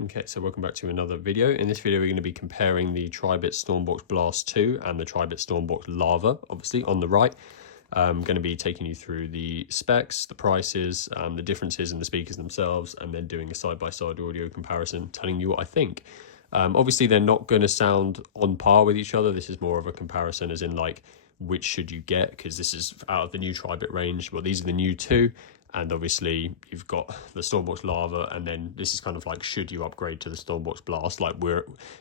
Okay, so welcome back to another video. In this video, we're going to be comparing the Tribit StormBox Blast 2 and the Tribit StormBox Lava, obviously, on the right. I'm going to be taking you through the specs, the prices, the differences in the speakers themselves, and then doing a side-by-side audio comparison, telling you what I think. Obviously, they're not going to sound on par with each other. This is more of a comparison, as in, like, which should you get, because this is out of the new Tribit range. Well, these are the new two. And obviously you've got the StormBox Lava, and then this is kind of like, should you upgrade to the StormBox Blast? Like,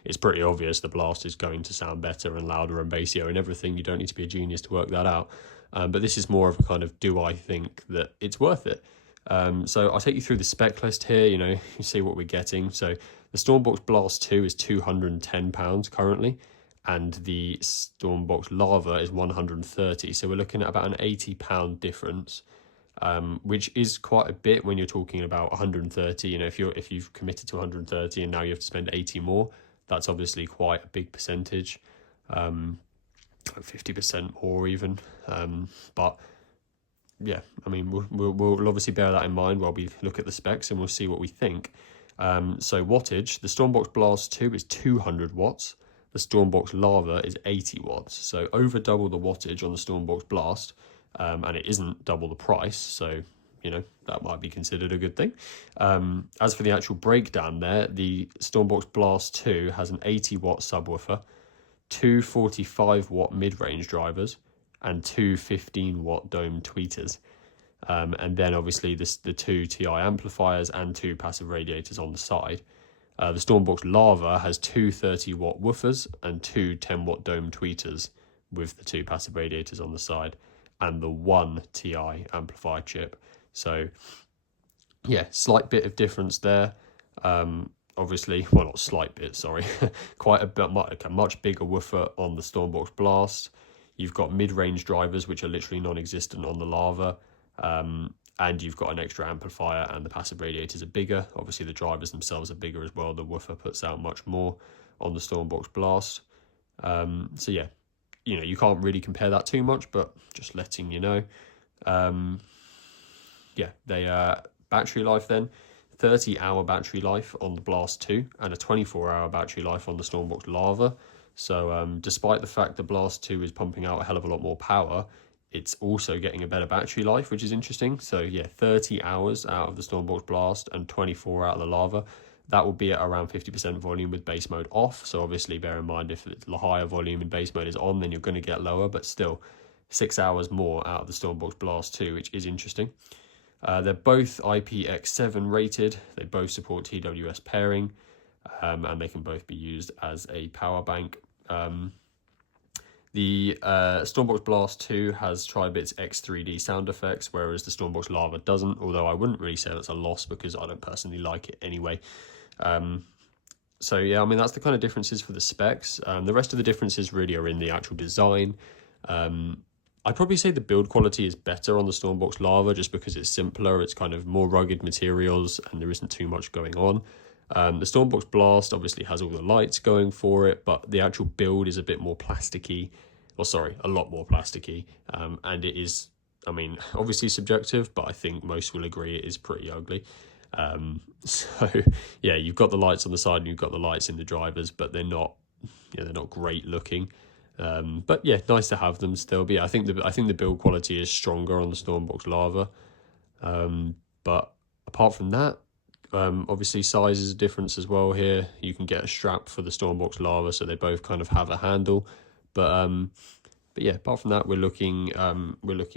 it's pretty obvious the Blast is going to sound better and louder and bassier and everything. You don't need to be a genius to work that out. But this is more of a kind of, do I think that it's worth it? So I'll take you through the spec list here, you see what we're getting. So the StormBox Blast 2 is £210 currently, and the StormBox Lava is 130. So we're looking at about an £80 difference. Which is quite a bit when you're talking about 130. If you've committed to 130 and now you have to spend 80 more, that's obviously quite a big percentage, 50% more even. But yeah, I mean, we'll obviously bear that in mind while we look at the specs, and we'll see what we think. So wattage, the StormBox Blast 2 is 200 watts. The StormBox Lava is 80 watts. So over double the wattage on the StormBox Blast. And it isn't double the price, so that might be considered a good thing. As for the actual breakdown there, the StormBox Blast 2 has an 80 watt subwoofer, two 45 watt mid-range drivers, and two 15 watt dome tweeters, and then obviously the two TI amplifiers and two passive radiators on the side. The StormBox Lava has two 30 watt woofers and two 10 watt dome tweeters with the two passive radiators on the side, and the one TI amplifier chip. So yeah, slight bit of difference there. Obviously, well, not slight bit, sorry, quite a much bigger woofer on the StormBox Blast. You've got mid-range drivers, which are literally non-existent on the Lava, and you've got an extra amplifier, and the passive radiators are bigger. Obviously, the drivers themselves are bigger as well. The woofer puts out much more on the StormBox Blast. So yeah, you can't really compare that too much, but just letting you know. Yeah, they battery life then, 30-hour battery life on the Blast 2 and a 24-hour battery life on the StormBox Lava. So despite the fact the Blast 2 is pumping out a hell of a lot more power, it's also getting a better battery life, which is interesting. So yeah, 30 hours out of the StormBox Blast and 24 out of the Lava. That will be at around 50% volume with bass mode off. So obviously bear in mind, if the higher volume and bass mode is on, then you're going to get lower, but still 6 hours more out of the StormBox Blast 2, which is interesting. They're both IPX7 rated. They both support TWS pairing, and they can both be used as a power bank. The StormBox Blast 2 has Tribit's X3D sound effects, whereas the StormBox Lava doesn't, although I wouldn't really say that's a loss because I don't personally like it anyway. So yeah, I mean, that's the kind of differences for the specs. The rest of the differences really are in the actual design. I'd probably say the build quality is better on the StormBox Lava just because it's simpler, it's kind of more rugged materials, and there isn't too much going on. The StormBox Blast obviously has all the lights going for it, but the actual build is a bit more plasticky, or sorry, a lot more plasticky, and it is, I mean, obviously subjective, but I think most will agree it is pretty ugly. So yeah, you've got the lights on the side and you've got the lights in the drivers, but they're not great looking. But yeah, nice to have them still. But yeah, I think the build quality is stronger on the StormBox Lava. But apart from that, obviously size is a difference as well here. You can get a strap for the StormBox Lava, so they both kind of have a handle. But yeah, apart from that, we're looking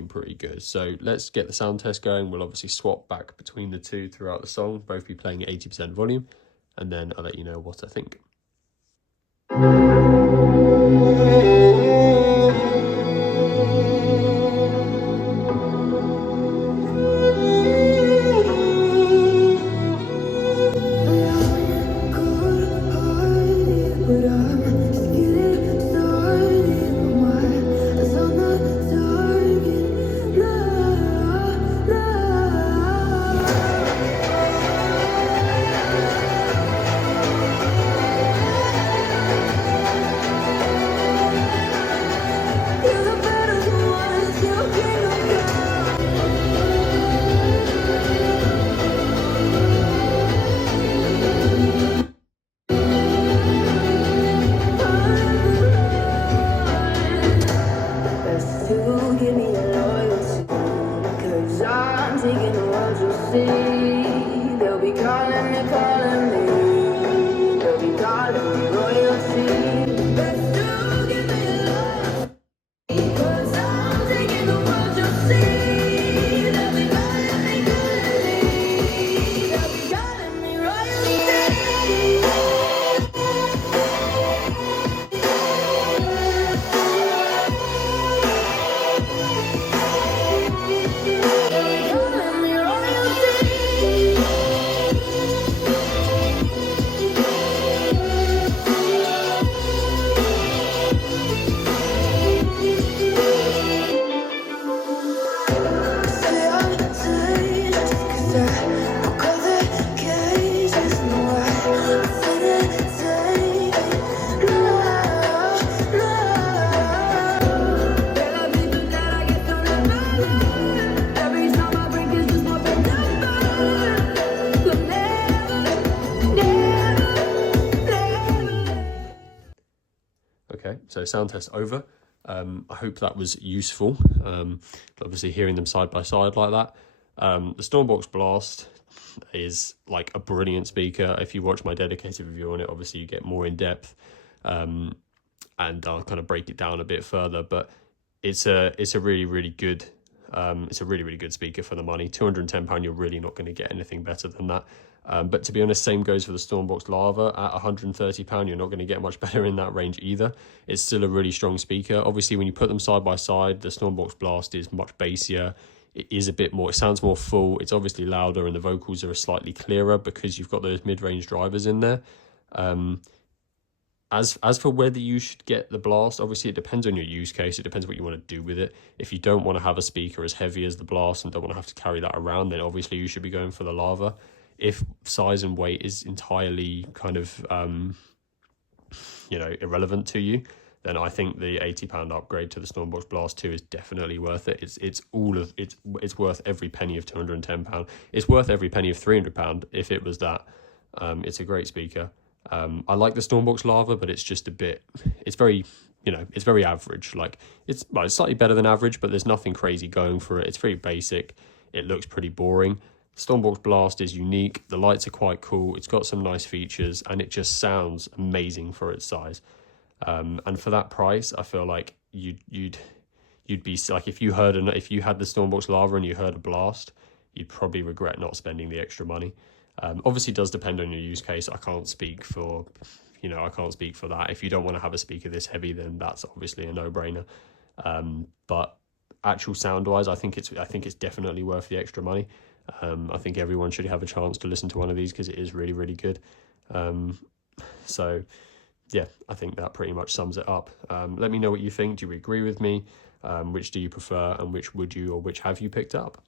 pretty good. So let's get the sound test going. We'll obviously swap back between the two throughout the song, both be playing at 80% volume, and then I'll let you know what I think. taking the world, you'll see. They'll be calling me, they'll be calling me royalty. Let's do, give me love, because I'm taking the world, you'll see. They'll be calling me, they'll be calling me royalty. Okay, so sound test over. I hope that was useful. Obviously hearing them side by side like that. The StormBox Blast is like a brilliant speaker. If you watch my dedicated review on it, obviously you get more in depth, and I'll kind of break it down a bit further. But it's a really good speaker for the money. £210, you're really not going to get anything better than that. But to be honest, same goes for the StormBox Lava. At £130, you're not going to get much better in that range either. It's still a really strong speaker. Obviously, when you put them side by side, the StormBox Blast is much bassier. It is a bit more, it sounds more full. It's obviously louder, and the vocals are slightly clearer because you've got those mid-range drivers in there. As for whether you should get the Blast, obviously it depends on your use case. It depends what you want to do with it. If you don't want to have a speaker as heavy as the Blast and don't want to have to carry that around, then obviously you should be going for the Lava. If size and weight is entirely kind of, irrelevant to you, then I think the £80 upgrade to the StormBox Blast 2 is definitely worth it. It's worth every penny of £210. It's worth every penny of £300 if it was that. It's a great speaker. I like the StormBox Lava, but it's just it's very average. Like it's slightly better than average, but there's nothing crazy going for it. It's very basic. It looks pretty boring. StormBox Blast is unique. The lights are quite cool. It's got some nice features, and it just sounds amazing for its size. And for that price, I feel like you'd be like, if you had the StormBox Lava and you heard a Blast, you'd probably regret not spending the extra money. Obviously, it does depend on your use case. I can't speak for that. If you don't want to have a speaker this heavy, then that's obviously a no-brainer. But actual sound-wise, I think it's definitely worth the extra money. I think everyone should have a chance to listen to one of these because it is really, really good. So, yeah, I think that pretty much sums it up. Let me know what you think. Do you agree with me? Which do you prefer, and which have you picked up?